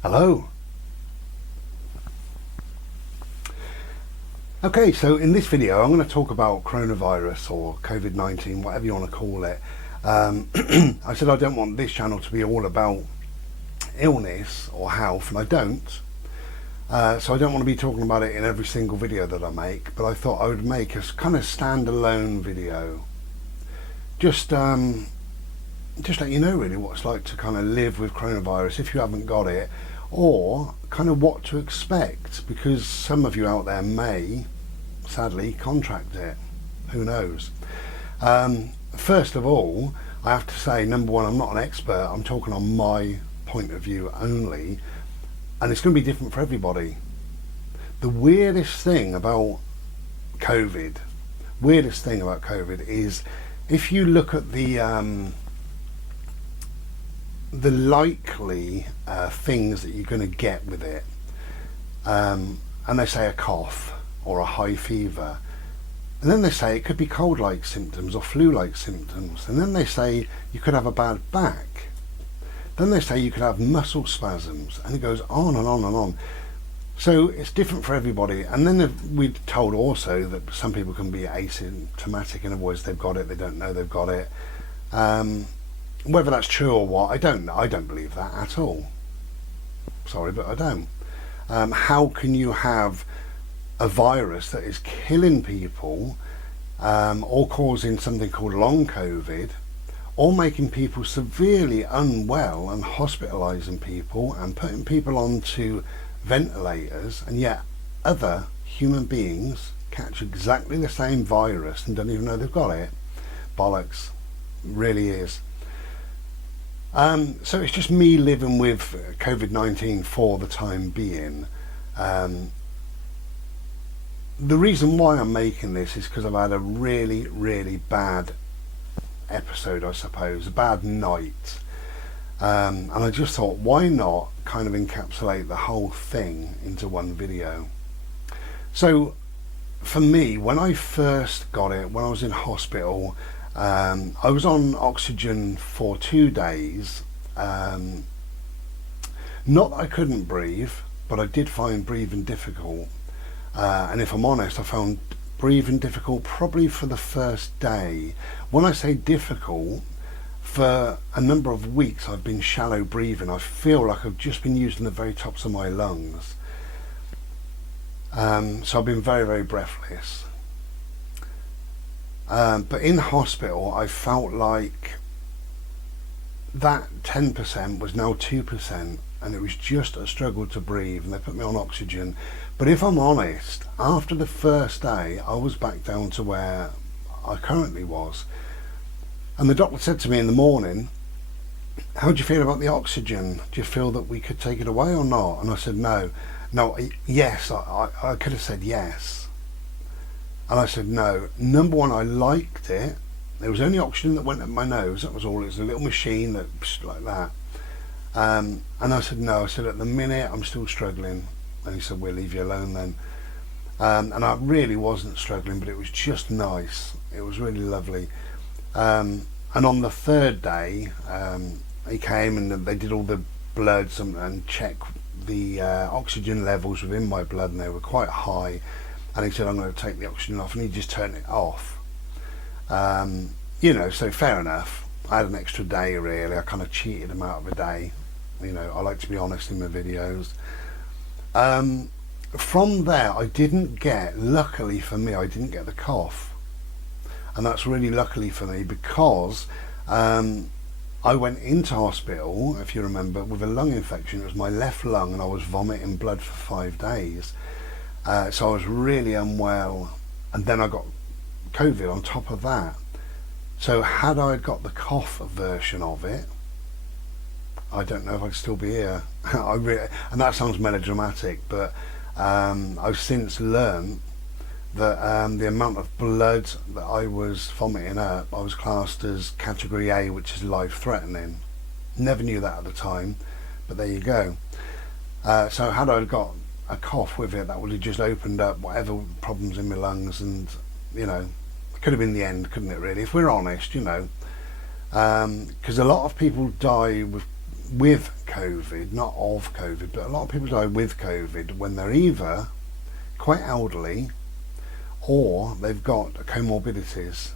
Hello. Okay, so in this video I'm going to talk about coronavirus or COVID-19, whatever you want to call it. I said I don't want this channel to be all about illness or health, and I don't. So I don't want to be talking about it in every single video that I make, but I thought I would make a kind of standalone video. Just let you know really what it's like to kind of live with coronavirus if you haven't got it, or kind of what to expect, because some of you out there may sadly contract it. Who knows? First of all, I have to say, number one, I'm not an expert. I'm talking on my point of view only, and it's going to be different for everybody. The weirdest thing about COVID is if you look at the likely things that you're going to get with it, and they say a cough or a high fever, and then they say it could be cold-like symptoms or flu-like symptoms, and then they say you could have a bad back, then they say you could have muscle spasms, and it goes on and on and on. So it's different for everybody. And then we're told also that some people can be asymptomatic, in other words they've got it, they don't know they've got it. Whether that's true or what, I don't believe that at all. Sorry, but I don't. How can you have a virus that is killing people, or causing something called long COVID, or making people severely unwell and hospitalising people and putting people onto ventilators, and yet other human beings catch exactly the same virus and don't even know they've got it? Bollocks. Really is. So it's just me living with COVID-19 for the time being. The reason why I'm making this is because I've had a really, really bad episode, I suppose, a bad night. And I just thought, why not kind of encapsulate the whole thing into one video? So for me, when I first got it, when I was in hospital, I was on oxygen for 2 days. Not that I couldn't breathe, but I did find breathing difficult. And if I'm honest, I found breathing difficult probably for the first day. When I say difficult, for a number of weeks I've been shallow breathing. I feel like I've just been using the very tops of my lungs. So I've been very, very breathless. But in hospital I felt like that 10% was now 2%, and it was just a struggle to breathe, and they put me on oxygen. But if I'm honest, after the first day I was back down to where I currently was. And the doctor said to me in the morning, how do you feel about the oxygen? Do you feel that we could take it away or not? And I said yes. I could have said yes. And I said no. Number one, I liked it. There was only oxygen that went up my nose, that was all. It was a little machine that like that. And I said no. I said at the minute I'm still struggling. And he said, we'll leave you alone then. And I really wasn't struggling, but it was just nice. It was really lovely. And on the third day, he came and they did all the bloods and checked the oxygen levels within my blood, and they were quite high. And he said, I'm going to take the oxygen off, and he just turned it off. So fair enough. I had an extra day really. I kind of cheated him out of a day. I like to be honest in my videos. From there, luckily for me, I didn't get the cough. And that's really luckily for me, because I went into hospital, if you remember, with a lung infection. It was my left lung, and I was vomiting blood for 5 days. So I was really unwell, and then I got COVID on top of that. So had I got the cough version of it, I don't know if I'd still be here. And that sounds melodramatic, but I've since learned that the amount of blood that I was vomiting up, I was classed as category A, which is life-threatening. Never knew that at the time, but there you go. So had I got a cough with it, that would have just opened up whatever problems in my lungs, and it could have been the end, couldn't it really, if we're honest, because a lot of people die with with COVID, not of COVID, but a lot of people die with COVID when they're either quite elderly or they've got comorbidities,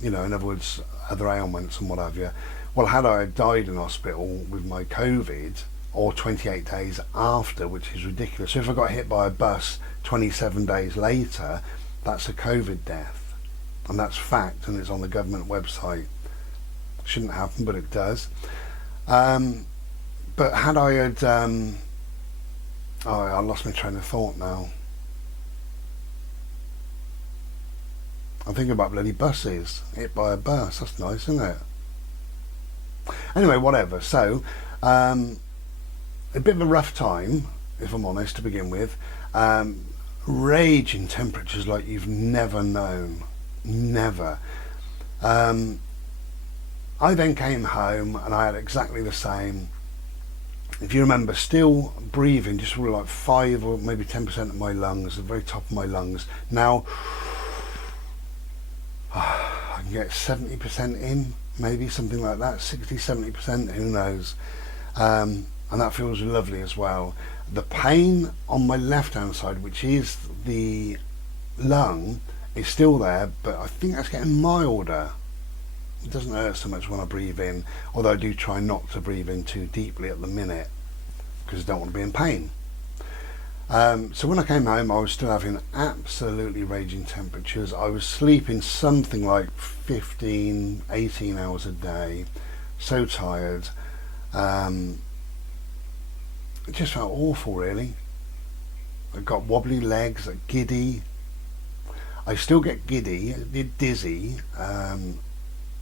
in other words, other ailments and what have you. Well, had I died in hospital with my COVID, or 28 days after, which is ridiculous. So if I got hit by a bus 27 days later, that's a COVID death. And that's fact, and it's on the government website. Shouldn't happen, but it does. But had I had... I lost my train of thought now. I'm thinking about bloody buses. Hit by a bus, that's nice, isn't it? Anyway, whatever. So, a bit of a rough time, if I'm honest, to begin with. Raging temperatures like you've never known. Never. I then came home and I had exactly the same. If you remember, still breathing, just really like 5 or maybe 10% of my lungs, the very top of my lungs. Now, I can get 70% in, maybe something like that, 60-70%, who knows. And that feels lovely as well. The pain on my left hand side, which is the lung, is still there, but I think that's getting milder. It doesn't hurt so much when I breathe in, although I do try not to breathe in too deeply at the minute because I don't want to be in pain. So when I came home, I was still having absolutely raging temperatures. I was sleeping something like 15, 18 hours a day, so tired. It just felt awful, really. I got wobbly legs, giddy. I still get giddy, dizzy.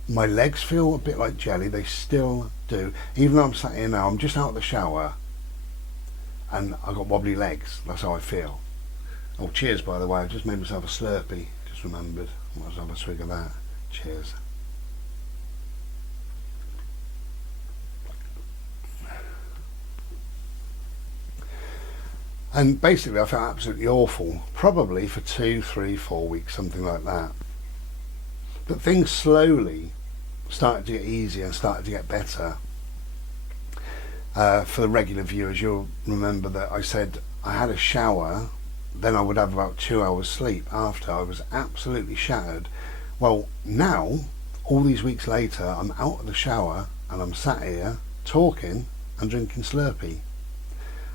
My legs feel a bit like jelly, they still do. Even though I'm sat here now, I'm just out of the shower and I've got wobbly legs, that's how I feel. Oh, cheers, by the way, I've just made myself a Slurpee, just remembered. I might as well have a swig of that. Cheers. And basically I felt absolutely awful, probably for 2, 3, 4 weeks, something like that. But things slowly started to get easier and started to get better. For the regular viewers, you'll remember that I said I had a shower, then I would have about 2 hours sleep after. I was absolutely shattered. Well, now, all these weeks later, I'm out of the shower and I'm sat here talking and drinking Slurpee.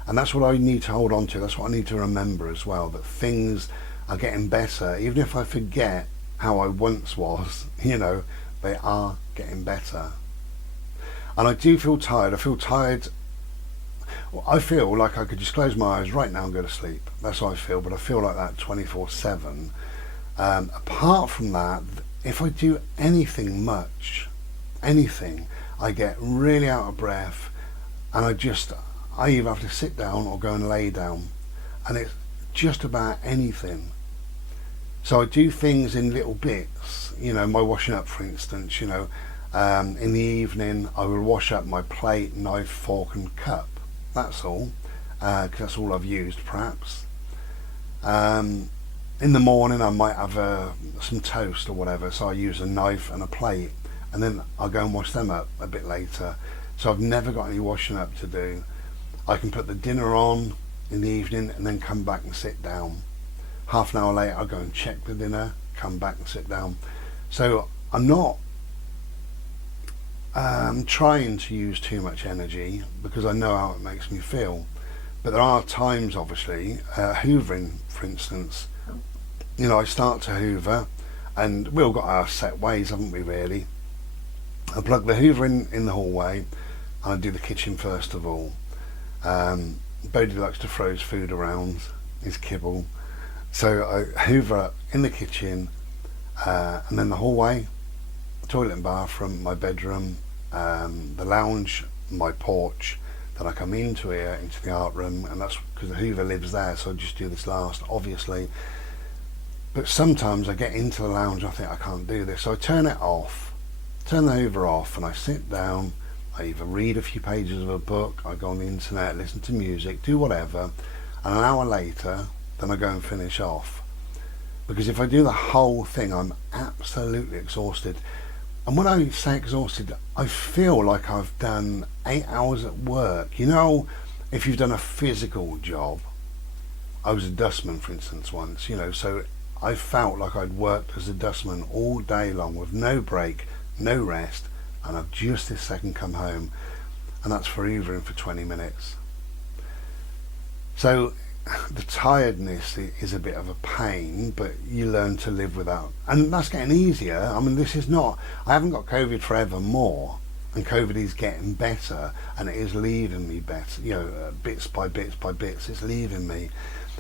And that's what I need to hold on to. That's what I need to remember as well, that things are getting better. Even if I forget how I once was, they are getting better. And I do feel tired. I feel tired. Well, I feel like I could just close my eyes right now and go to sleep. That's how I feel, but I feel like that 24/7. Apart from that, if I do anything much, anything, I get really out of breath and I either have to sit down or go and lay down. And it's just about anything. So I do things in little bits, my washing up, for instance, in the evening I will wash up my plate, knife, fork and cup. That's all, because that's all I've used, perhaps. In the morning I might have some toast or whatever, so I use a knife and a plate, and then I'll go and wash them up a bit later. So I've never got any washing up to do. I can put the dinner on in the evening and then come back and sit down. Half an hour later I'll go and check the dinner, come back and sit down. So I'm not trying to use too much energy because I know how it makes me feel. But there are times, obviously, hoovering, for instance. I start to hoover, and we've all got our set ways, haven't we, really? I plug the hoover in the hallway and I do the kitchen first of all. Bodie likes to throw his food around, his kibble. So I hoover in the kitchen, and then the hallway, toilet and bathroom, my bedroom, the lounge, my porch. Then I come into here, into the art room, and that's because the hoover lives there, so I just do this last, obviously. But sometimes I get into the lounge and I think I can't do this, so I turn it off, turn the hoover off, and I sit down. I either read a few pages of a book, I go on the internet, listen to music, do whatever, and an hour later then I go and finish off. Because if I do the whole thing, I'm absolutely exhausted. And when I say exhausted, I feel like I've done 8 hours at work. You know, if you've done a physical job, I was a dustman, for instance, once, you know, so I felt like I'd worked as a dustman all day long with no break, no rest, and I've just this second come home, and that's for hoovering for 20 minutes. So the tiredness is a bit of a pain, but you learn to live without, and that's getting easier. I mean, this is not, I haven't got COVID forevermore, and COVID is getting better, and it is leaving me better, you know, bits by bits by bits, it's leaving me,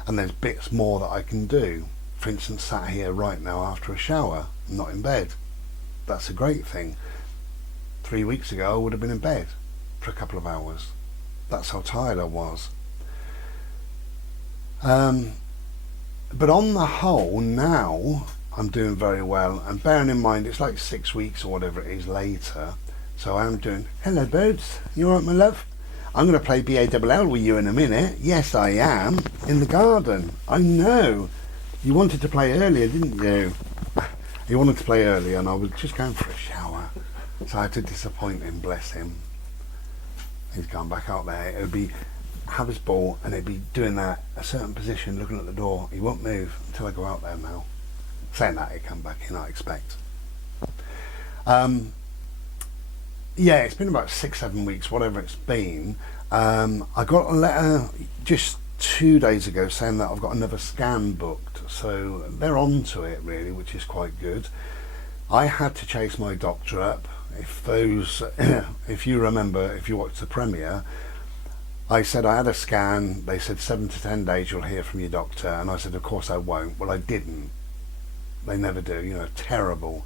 and there's bits more that I can do. For instance, sat here right now after a shower, I'm not in bed. That's a great thing. 3 weeks ago I would have been in bed for a couple of hours. That's how tired I was. But on the whole, now I'm doing very well, and bearing in mind it's like 6 weeks or whatever it is later, so I'm doing, hello birds, you alright my love? I'm going to play BALL with you in a minute. Yes I am, in the garden. I know, you wanted to play earlier, didn't you? He wanted to play earlier and I was just going for a shower, so I had to disappoint him, bless him. He's gone back out there. It'll be have his ball and he'd be doing that a certain position, looking at the door. He won't move until I go out there now. Saying that, he'd come back in, I expect. Yeah, it's been about 6-7 weeks, whatever it's been. I got a letter just 2 days ago saying that I've got another scan booked, so they're on to it really, which is quite good. I had to chase my doctor up. If you remember, if you watched the premiere, I said I had a scan. They said 7 to 10 days you'll hear from your doctor, and I said of course I won't. Well, I didn't. They never do, you know, terrible.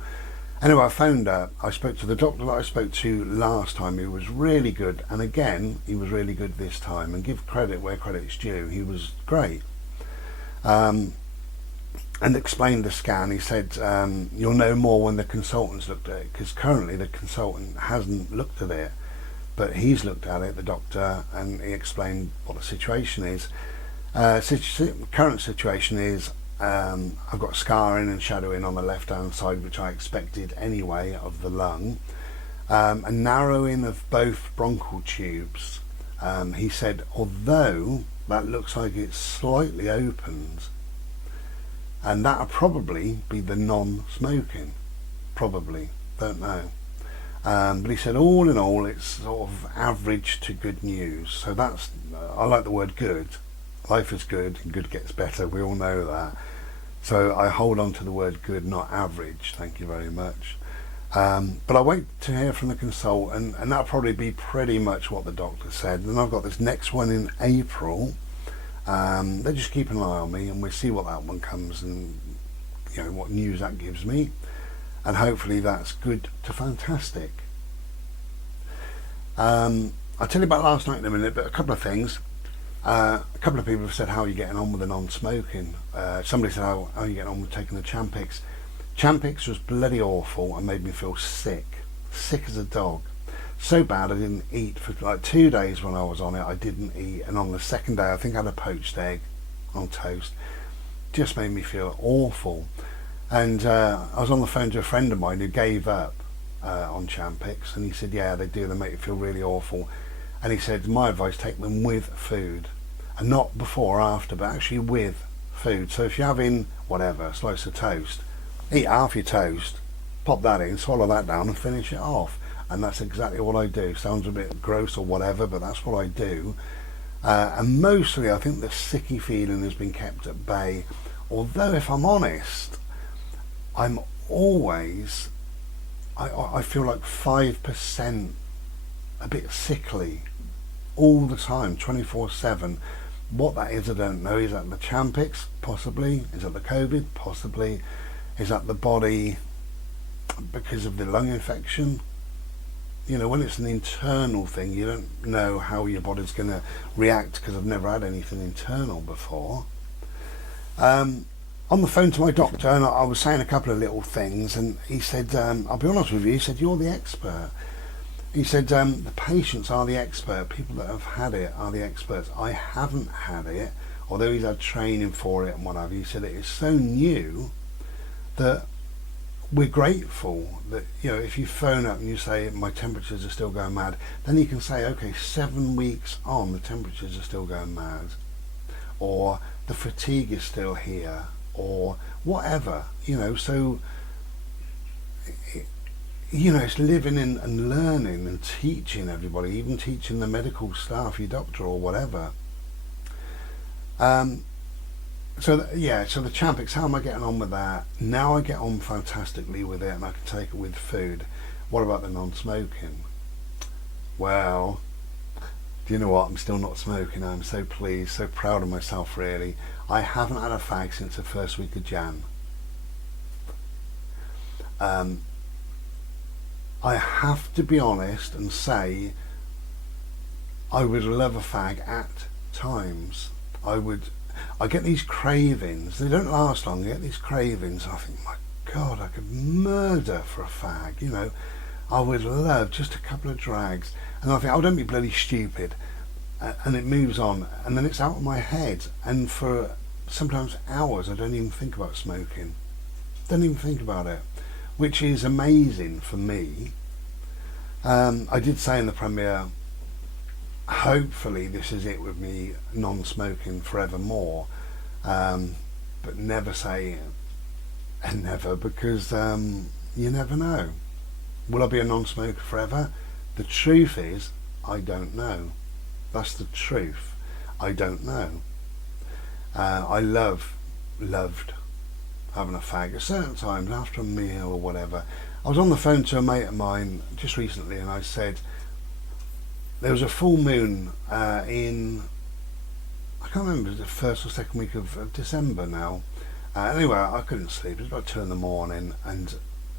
Anyway, I phoned up. I spoke to the doctor that I spoke to last time. He was really good, and again he was really good this time, and give credit where credit's due, he was great. And explained the scan. He said you'll know more when the consultant's looked at it, because currently the consultant hasn't looked at it, but he's looked at it, the doctor, and he explained what the situation is. Current situation is I've got scarring and shadowing on the left hand side, which I expected anyway, of the lung, a narrowing of both bronchial tubes. He said although that looks like it's slightly opened, and that'll probably be the non-smoking, probably, don't know. But he said all in all it's sort of average to good news, so that's, I like the word good. Life is good and good gets better, we all know that, so I hold on to the word good, not average. Thank you very much. But I wait to hear from the consultant, and that'll probably be pretty much what the doctor said. And I've got this next one in April. They just keep an eye on me, and we'll see what that one comes, and you know what news that gives me, and hopefully that's good to fantastic. I'll tell you about last night in a minute, but a couple of things. A couple of people have said, how are you getting on with the non-smoking? Somebody said, how are you getting on with taking the Champix? Champix was bloody awful and made me feel sick as a dog. So bad I didn't eat for like 2 days when I was on it. I didn't eat, and on the second day I think I had a poached egg on toast. Just made me feel awful. And I was on the phone to a friend of mine who gave up on Champix, and he said yeah they do, they make you feel really awful. And he said my advice, take them with food, and not before or after, but actually with food. So if you're having whatever, a slice of toast, eat half your toast, pop that in, swallow that down and finish it off. And that's exactly what I do. Sounds a bit gross or whatever, but that's what I do. And mostly I think the sicky feeling has been kept at bay, although if I'm honest, I'm always, I feel like 5% a bit sickly all the time, 24/7. What that is I don't know. Is that the Champix? Possibly. Is that the COVID? Possibly. Is that the body because of the lung infection? You know, when it's an internal thing, you don't know how your body's going to react, because I've never had anything internal before. On the phone to my doctor, and I was saying a couple of little things, and he said, I'll be honest with you, he said, you're the expert. He said, the patients are the expert, people that have had it are the experts. I haven't had it, although he's had training for it and what have you. He said it is so new that we're grateful that, you know, if you phone up and you say my temperatures are still going mad, then you can say, okay, 7 weeks on, the temperatures are still going mad, or the fatigue is still here, or whatever, you know. So you know, it's living in and learning and teaching everybody, even teaching the medical staff, your doctor or whatever. So the Champix, how am I getting on with that? Now I get on fantastically with it, and I can take it with food. What about the non-smoking? Well, do you know what? I'm still not smoking. I'm so pleased, so proud of myself, really. I haven't had a fag since the first week of Jan. I have to be honest and say I would love a fag at times. I get these cravings. They don't last long. I get these cravings. I think, my God, I could murder for a fag. You know, I would love just a couple of drags. And I think, oh, don't be bloody stupid. And it moves on. And then it's out of my head. And for sometimes hours, I don't even think about smoking. Don't even think about it. Which is amazing for me. I did say in the premiere, hopefully this is it with me non-smoking forevermore, but never say never, because you never know. Will I be a non-smoker forever? The truth is, I don't know. That's the truth. I don't know. I loved having a fag at certain times after a meal or whatever. I was on the phone to a mate of mine just recently, and I said there was a full moon in, I can't remember, the first or second week of December now. Anyway, I couldn't sleep. It was about 2 in the morning, and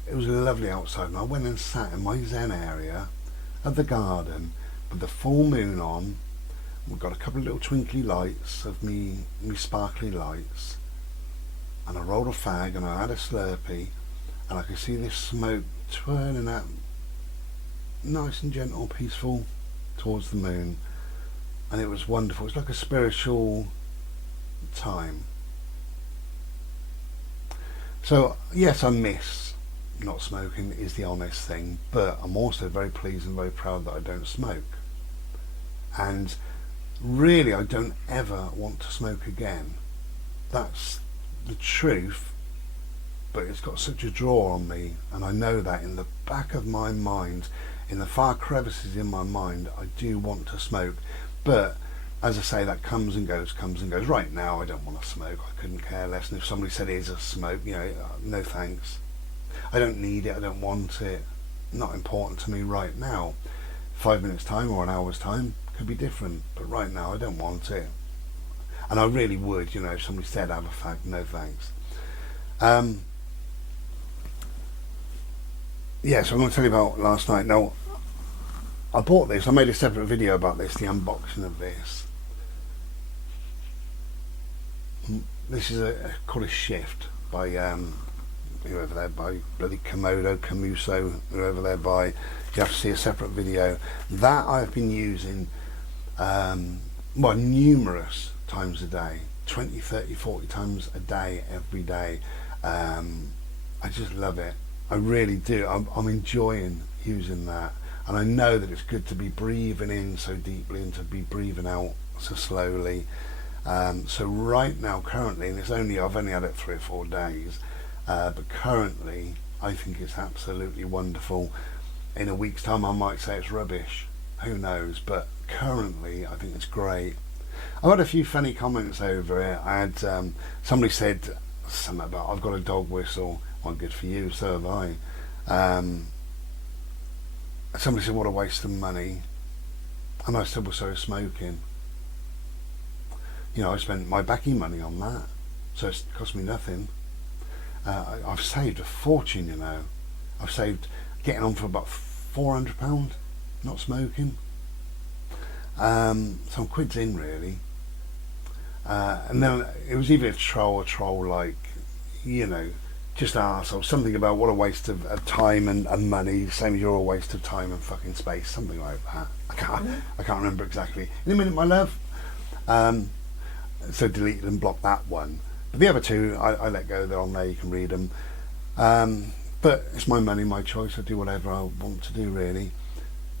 it was lovely outside, and I went and sat in my zen area of the garden with the full moon on. We've got a couple of little twinkly lights of me sparkly lights, and I rolled a fag and I had a Slurpee, and I could see this smoke twirling out nice and gentle, peaceful towards the moon, and it was wonderful. It's like a spiritual time. So yes, I miss not smoking, is the honest thing, but I'm also very pleased and very proud that I don't smoke, and really I don't ever want to smoke again. That's the truth. But it's got such a draw on me, and I know that in the back of my mind, in the far crevices in my mind, I do want to smoke. But as I say, that comes and goes. Right now I don't want to smoke. I couldn't care less, and if somebody said here's a smoke, you know, no thanks. I don't need it, I don't want it. Not important to me right now. 5 minutes time or an hour's time could be different, but right now I don't want it. And I really would, you know, if somebody said have a fag, no thanks. Yeah, so I'm going to tell you about last night. Now, I bought this. I made a separate video about this, the unboxing of this. This is called a Shift by whoever they're by, bloody Komodo, Camuso, whoever they're by. You have to see a separate video. That I've been using, well, numerous times a day, 20, 30, 40 times a day, every day. I just love it. I really do. I'm enjoying using that, and I know that it's good to be breathing in so deeply and to be breathing out so slowly. So right now, currently, and I've only had it 3 or 4 days, but currently I think it's absolutely wonderful. In a week's time I might say it's rubbish, who knows, but currently I think it's great. I've had a few funny comments over it. I had somebody said something about I've got a dog whistle. Well, good for you, so have I. Somebody said what a waste of money, and I said, well, so is smoking. You know, I spent my backing money on that, so it's cost me nothing. I've saved a fortune, you know. I've saved getting on for about £400 not smoking. So I'm quids in, really. And then it was either a troll like, you know, just arsehole, something about what a waste of time and money, same as you're a waste of time and fucking space, something like that. I can't remember exactly. In a minute, my love. So deleted and blocked that one. But the other two, I let go. They're on there. You can read them. But it's my money, my choice. I do whatever I want to do, really.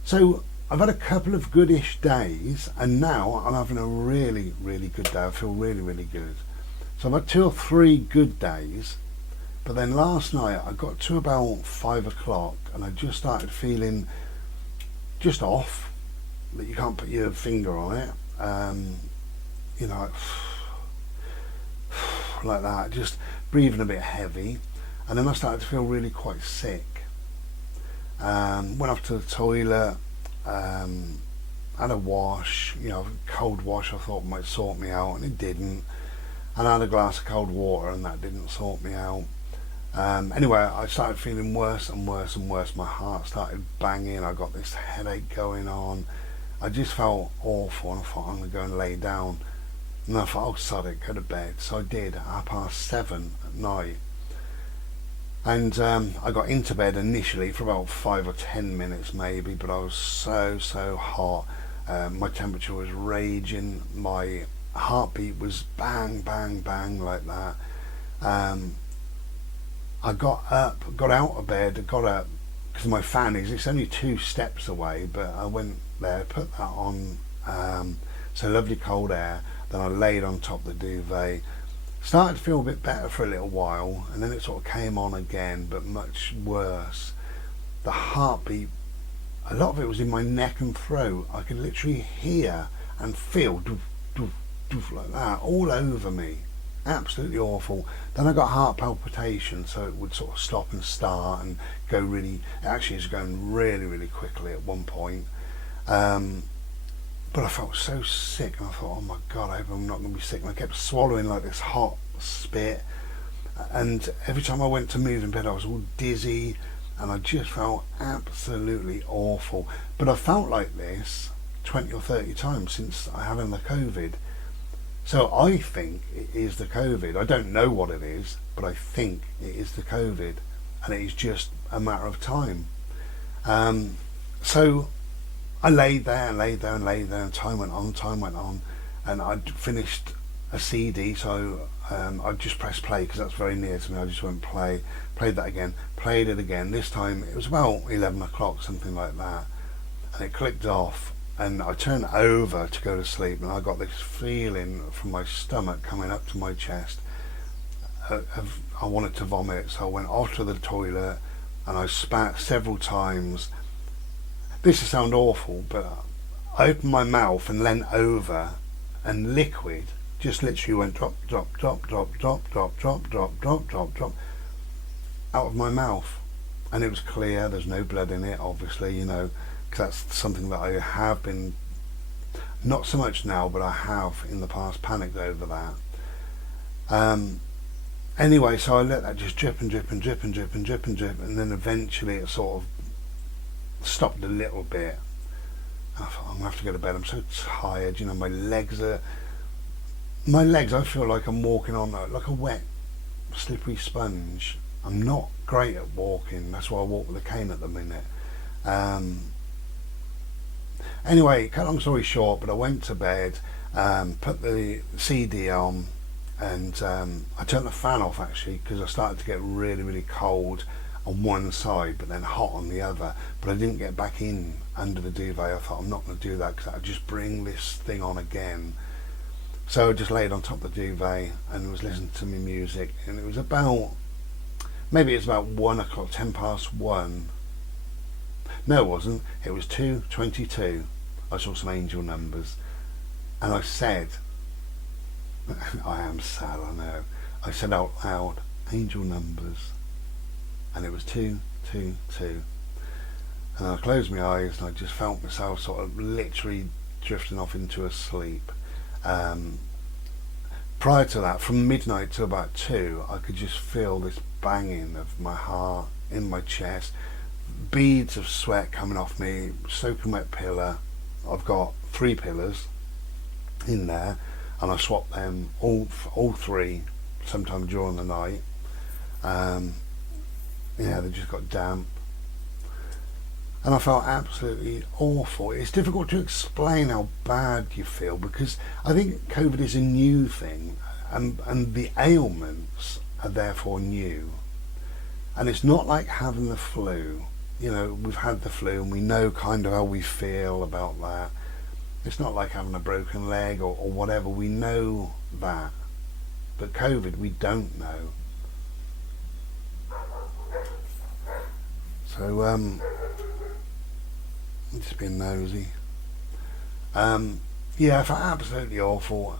So I've had a couple of goodish days, and now I'm having a really, really good day. I feel really, really good. So I've had 2 or 3 good days, but then last night I got to about 5 o'clock and I just started feeling just off, that you can't put your finger on it. You know, like that, just breathing a bit heavy. And then I started to feel really quite sick. Went off to the toilet, had a wash, cold wash I thought might sort me out, and it didn't. And I had a glass of cold water, and that didn't sort me out. Anyway, I started feeling worse and worse and worse. My heart started banging. I got this headache going on. I just felt awful, and I thought I'm going to go and lay down. And I thought, oh, sod it, go to bed. So I did at 7:30 at night. And I got into bed initially for about 5 or 10 minutes maybe, but I was so hot. My temperature was raging. My heartbeat was bang, bang, bang like that. I got out of bed, got up, because my fan it's only 2 steps away, but I went there, put that on, so lovely cold air. Then I laid on top of the duvet. Started to feel a bit better for a little while, and then it sort of came on again, but much worse. The heartbeat, a lot of it was in my neck and throat. I could literally hear and feel doof, doof, doof, like that all over me. Absolutely awful. Then I got heart palpitation, so it would sort of stop and start and go really, it actually was going really, really quickly at one point. But I felt so sick, and I thought, oh my God, I hope I'm not going to be sick. And I kept swallowing like this hot spit, and every time I went to move in bed I was all dizzy, and I just felt absolutely awful. But I felt like this 20 or 30 times since I had the COVID. So I think it is the COVID. I don't know what it is, but I think it is the COVID, and it is just a matter of time. So I laid there, and time went on, and I'd finished a CD, so I just pressed play because that's very near to me. I just went play, played that again, played it again. This time it was about 11 o'clock, something like that, and it clicked off, and I turned over to go to sleep, and I got this feeling from my stomach coming up to my chest. I wanted to vomit, so I went off to the toilet, and I spat several times. This will sound awful, but I opened my mouth and leant over, and liquid just literally went drop, drop, drop, drop, drop, drop, drop, drop, drop, drop, drop out of my mouth. And it was clear, there's no blood in it, obviously, because that's something that I have been, not so much now, but I have in the past panicked over that. Anyway, so I let that just drip and drip and drip and drip and drip and drip, and then eventually it sort of stopped a little bit. I thought, I'm gonna have to go to bed. I'm so tired. My legs, I feel like I'm walking on like a wet, slippery sponge. I'm not great at walking. That's why I walk with a cane at the minute. Anyway, cut long story short, but I went to bed, put the CD on, and I turned the fan off actually, because I started to get really, really cold on one side but then hot on the other, but I didn't get back in under the duvet. I thought, I'm not going to do that because I'd just bring this thing on again. So I just laid on top of the duvet and was listening to my music, and it was about, maybe it's about 1 o'clock, 10 past 1. No, it wasn't, it was 2:22. I saw some angel numbers, and I said, I am sad, I know, I said out loud, angel numbers, and it was 222. And I closed my eyes, and I just felt myself sort of literally drifting off into a sleep. Prior to that, from midnight to about 2, I could just feel this banging of my heart in my chest, beads of sweat coming off me, soaking wet pillow. I've got 3 pillows in there, and I swapped them all 3 sometime during the night. They just got damp, and I felt absolutely awful. It's difficult to explain how bad you feel, because I think COVID is a new thing, and the ailments are therefore new. And it's not like having the flu. You know, we've had the flu and we know kind of how we feel about that. It's not like having a broken leg or whatever. We know that. But COVID, we don't know. So, I'm just being nosy. Yeah, I felt absolutely awful.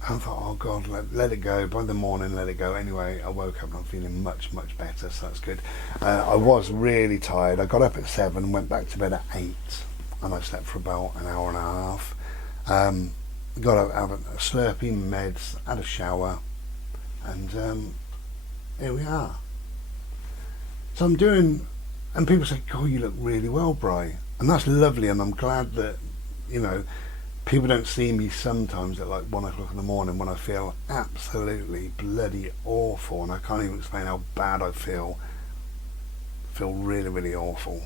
I thought, oh God, let it go. By the morning, let it go. Anyway, I woke up and I'm feeling much, much better, so that's good. I was really tired. I got up at 7 and went back to bed at 8, and I slept for about an hour and a half. Got to have a Slurpee, meds, had a shower, and here we are. So I'm doing, and people say, God, you look really well, Bri. And that's lovely, and I'm glad that, you know, people don't see me sometimes at like 1 o'clock in the morning when I feel absolutely bloody awful, and I can't even explain how bad I feel. I feel really, really awful.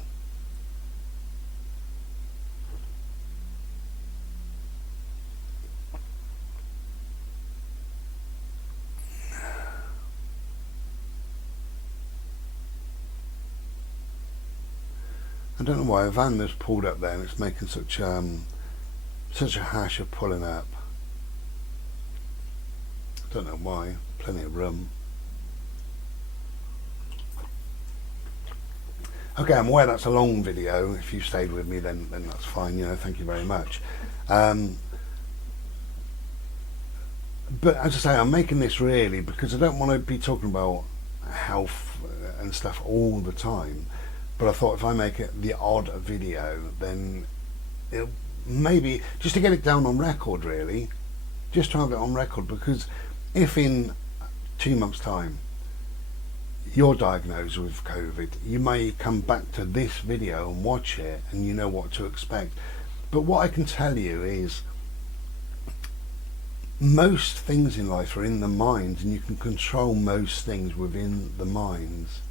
I don't know why a van just pulled up there and it's making such a hash of pulling up. I don't know why. Plenty of room. Okay, I'm aware that's a long video. If you stayed with me, then that's fine. You know, thank you very much. But as I say, I'm making this really because I don't want to be talking about health and stuff all the time. But I thought if I make it the odd video, then it'll maybe just to get it down on record, really, just to have it on record, because if in 2 months' time you're diagnosed with COVID, you may come back to this video and watch it and you know what to expect. But what I can tell you is most things in life are in the mind, and you can control most things within the minds.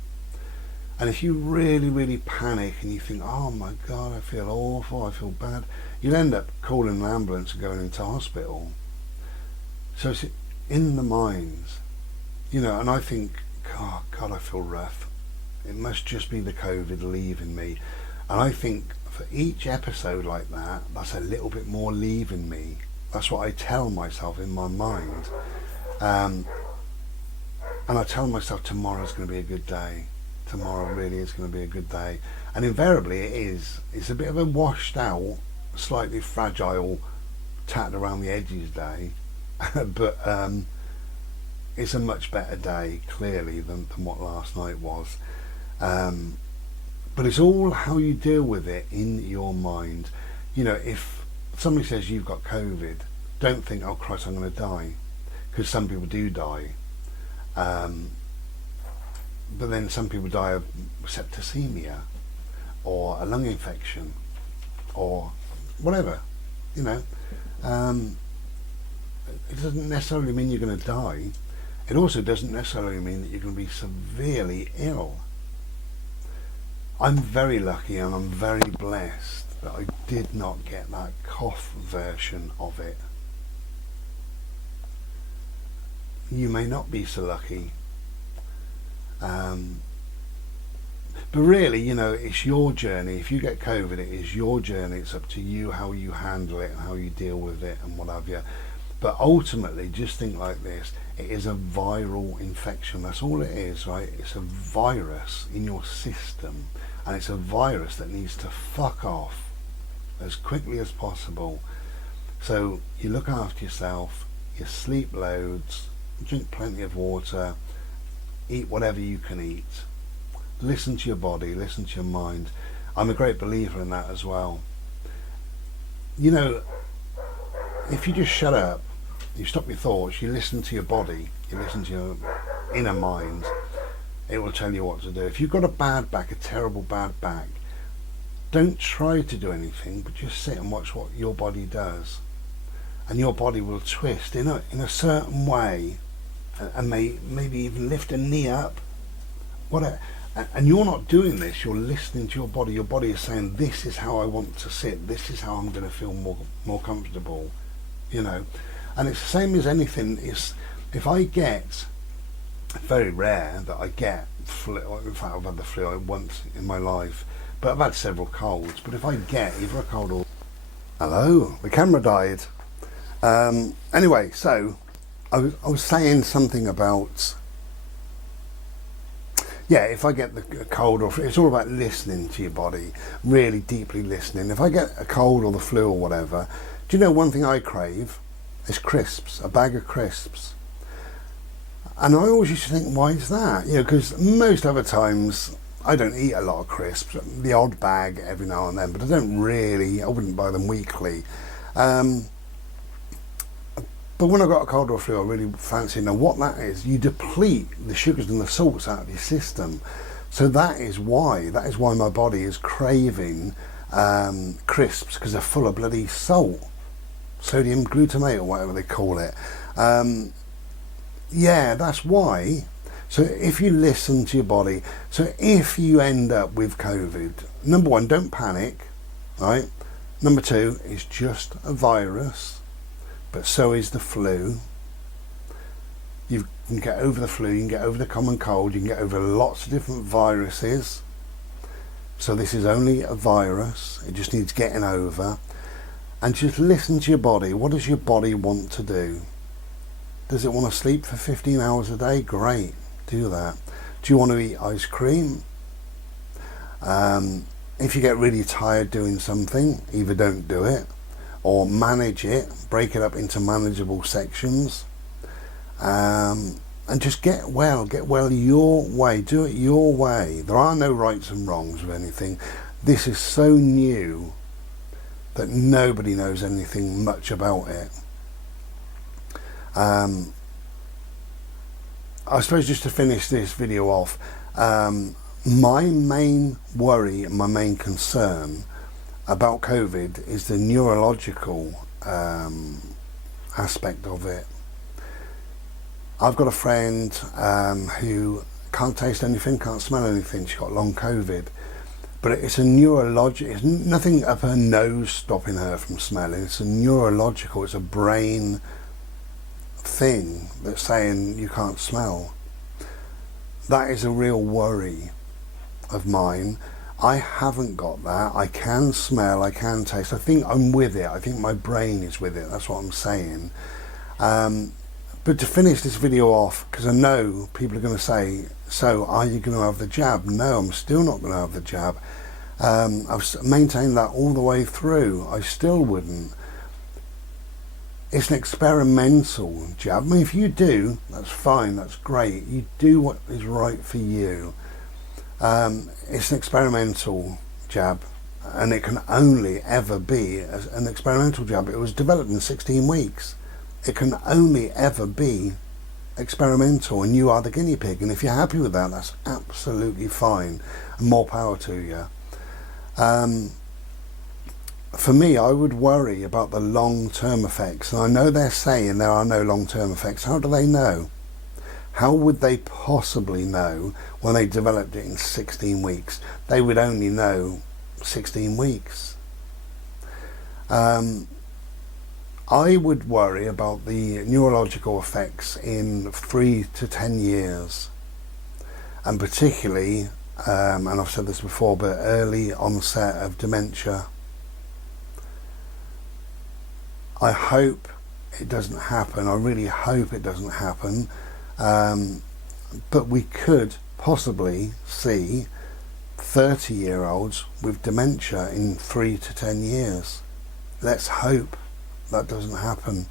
And if you really, really panic and you think, oh my God, I feel awful, I feel bad, you'll end up calling an ambulance and going into hospital. So it's in the minds, you know, and I think, oh God, I feel rough. It must just be the COVID leaving me. And I think for each episode like that, that's a little bit more leaving me. That's what I tell myself in my mind. And I tell myself tomorrow's going to be a good day. Tomorrow really is going to be a good day, and invariably it is. It's a bit of a washed out, slightly fragile, tatted around the edges day, but it's a much better day clearly than what last night was. But it's all how you deal with it in your mind. You know, if somebody says you've got COVID, don't think, oh Christ, I'm going to die, because some people do die. But then some people die of septicemia or a lung infection or whatever, you know. It doesn't necessarily mean you're going to die. It also doesn't necessarily mean that you're going to be severely ill. I'm very lucky and I'm very blessed that I did not get that cough version of it. You may not be so lucky. But really, you know, it's your journey. If you get COVID, it is your journey. It's up to you how you handle it and how you deal with it and what have you. But ultimately, just think like this. It is a viral infection. That's all it is, right? It's a virus in your system. And it's a virus that needs to fuck off as quickly as possible. So you look after yourself, you sleep loads, drink plenty of water, eat whatever you can eat, listen to your body, listen to your mind. I'm a great believer in that as well. You know, if you just shut up, you stop your thoughts, you listen to your body, you listen to your inner mind, it will tell you what to do. If you've got a bad back, a terrible bad back, don't try to do anything, but just sit and watch what your body does. And your body will twist in a certain way, and maybe even lift a knee up, whatever. And you're not doing this, you're listening to your body. Your body is saying, this is how I want to sit, this is how I'm going to feel more comfortable, you know. And it's the same as anything. If I get It's very rare that I get flu. In fact, I've had the flu once in my life, but I've had several colds. But if I get either a cold or... Hello, the camera died. Anyway, so I was saying something about... Yeah, if I get the cold or flu, it's all about listening to your body, really deeply listening. If I get a cold or the flu or whatever, do you know one thing I crave? Is crisps, a bag of crisps. And I always used to think, why is that? You know, because most other times I don't eat a lot of crisps, the odd bag every now and then, but I wouldn't buy them weekly. But when I got a cold or flu, I really fancy. Now what that is, you deplete the sugars and the salts out of your system. So that is why my body is craving crisps, because they're full of bloody salt, sodium glutamate or whatever they call it. Yeah, that's why. So if you listen to your body, so if you end up with COVID, number one, don't panic, right? Number two, it's just a virus, but so is the flu. You can get over the flu, you can get over the common cold, you can get over lots of different viruses. So this is only a virus, it just needs getting over. And just listen to your body. What does your body want to do? Does it want to sleep for 15 hours a day? Great, do that. Do you want to eat ice cream? If you get really tired doing something, either don't do it or manage it, break it up into manageable sections, and just get well your way. Do it your way. There are no rights and wrongs with anything. This is so new that nobody knows anything much about it. I suppose just to finish this video off, my main worry and my main concern about COVID is the neurological aspect of it. I've got a friend who can't taste anything, can't smell anything. She's got long COVID, but it's a neurological. It's nothing up her nose stopping her from smelling. It's a neurological. It's a brain thing that's saying you can't smell. That is a real worry of mine. I haven't got that. I can smell, I can taste. I think I'm with it. I think my brain is with it. That's what I'm saying. But to finish this video off, because I know people are going to say, so are you going to have the jab? No, I'm still not going to have the jab. I've maintained that all the way through. I still wouldn't. It's an experimental jab. I mean, if you do, that's fine, that's great. You do what is right for you. It's an experimental jab, and it can only ever be an experimental jab. It was developed in 16 weeks. It can only ever be experimental, and you are the guinea pig. And if you're happy with that, that's absolutely fine, and more power to you. For me, I would worry about the long-term effects. And I know they're saying there are no long-term effects. How do they know? How would they possibly know when they developed it in 16 weeks? They would only know 16 weeks. I would worry about the neurological effects in 3 to 10 years. And particularly, and I've said this before, but early onset of dementia. I hope it doesn't happen. I really hope it doesn't happen. But we could possibly see 30-year-olds with dementia in 3 to 10 years. Let's hope that doesn't happen.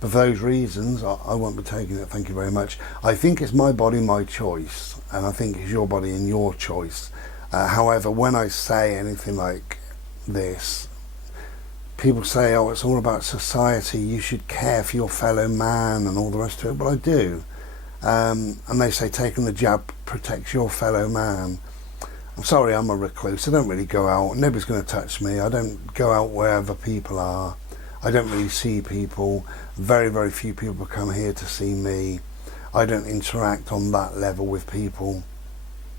But for those reasons, I won't be taking it. Thank you very much. I think it's my body, my choice, and I think it's your body and your choice. However, when I say anything like this, people say, oh, it's all about society, you should care for your fellow man and all the rest of it. Well, I do. And they say taking the jab protects your fellow man. I'm sorry, I'm a recluse. I don't really go out. Nobody's going to touch me. I don't go out wherever people are. I don't really see people. Very, very few people come here to see me. I don't interact on that level with people.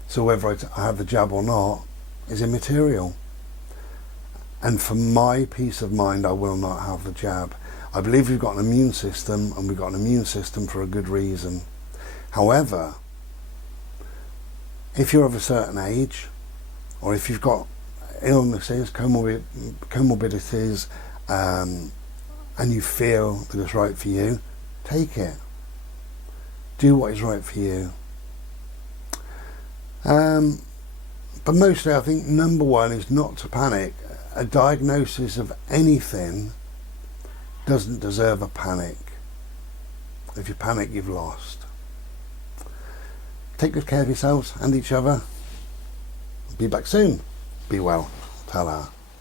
So whether I have the jab or not is immaterial. And for my peace of mind, I will not have the jab. I believe we've got an immune system, and we've got an immune system for a good reason. However, if you're of a certain age, or if you've got illnesses, comorbidities, and you feel that it's right for you, take it. Do what is right for you. But mostly I think number one is not to panic. A diagnosis of anything doesn't deserve a panic. If you panic, you've lost. Take good care of yourselves and each other. Be back soon. Be well. Ta-ra.